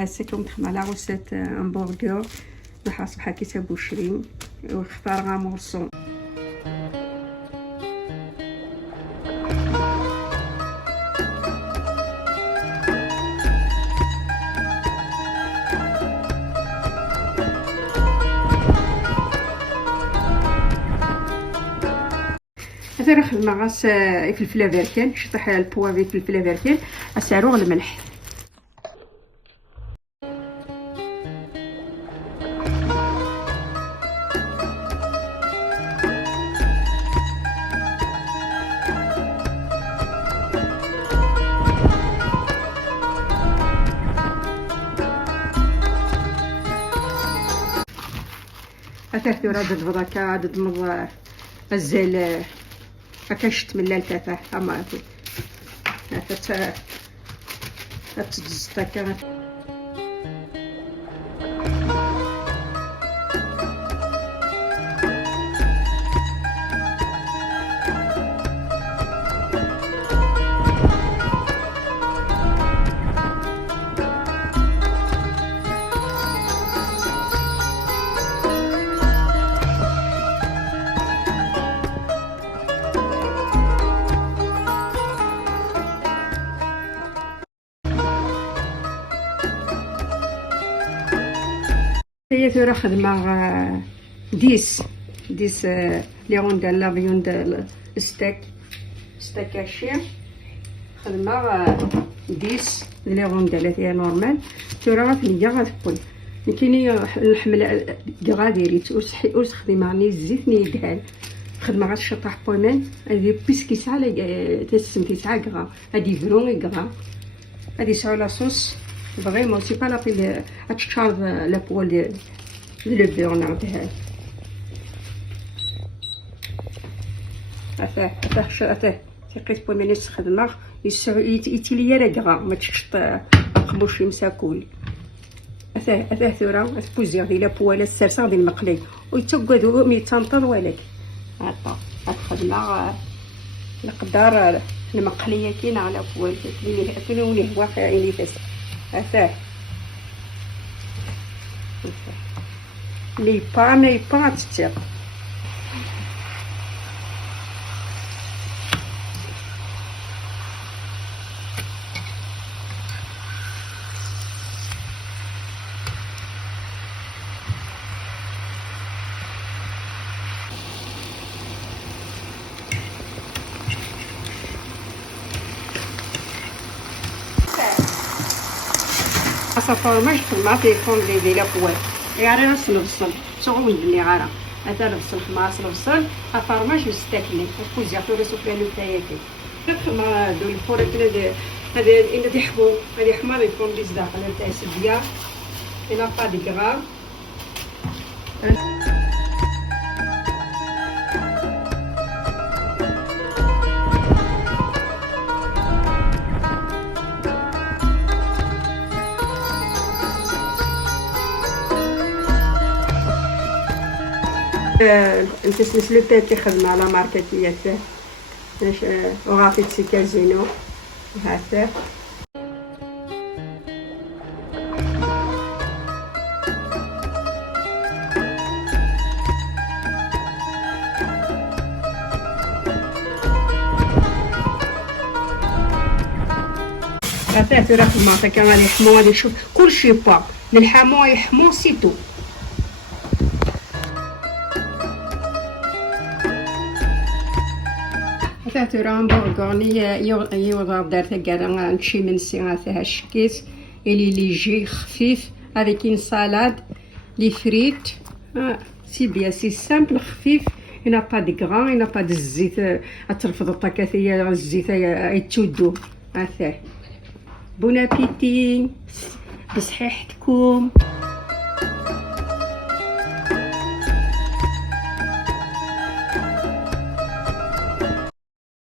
هاسكم تخمل غوسة همبرجر نحاسب حكي تابو شريم واختار غامورسون. هذا راه خدمة غاس فلفلة فيركان شطح البوافي فلفلة فيركان اسعروغ الملح. أثرت راد الفضكة تضمض الزل هكاشت من التافه أما هات هتزتك هي ثورة خدمة ديس لي غوندا لافيون د ستاك هاشي خدمة ديس لي غوندا هي نورمال ثورة غتلقى غتكون كاينين نحمل كاع ديريت وسخدم يعني الزيت يدهن خدمة غتشطح بومان هادي بيسكي ساعة تسمتي ساعة كغا هادي فرون كغا هادي ساعة لاصوص فريمون سي با لا بي اتشارج لا بول ديال لو بيور نعطيها اتاه تقيت بوميني خدمة يتيليا راكغا ما تشط قبوش يمساكول اتاه ثورة تبوزيغ ديال لا بوالا السرسه غادي المقلي ويتقادو ميتنطر ولك هاكا الخدمة نقدر المقليه كاينه على بوال كاين ولي هو خايني فاس اتاه لي با تتيق صفار ما تيكون لي ديال بوال غير راس نفصل شغل بلي غاره هذا نفصل خماس نفصل افرماج مستاكلين وفوزيا طوري سوفلانو تاياكي كما دول الفورة كده هذا إن دي حبو هذه حمار يكون ليس داخل نتاع السبيا إلا با دي غرام نتسلس لو بيت يخدم على ماركة ديالته وغافي تسي كازينو هاته هاته راه في الماركة كان غادي يحمو غادي نشوف كلشي با للحمو يحمو سيتو تاتورا همبرغر يوضع دارتها كاع نشي منسي فيها الشكيس اللي يجي خفيف افيك ان سالاد لي فريت سي بيان سي سامبل خفيف انا با دي غران انا با دي الزيت ترفض الطاكاثيه الزيت يتودو هاثاه بون ابيتي بصحيحتكم.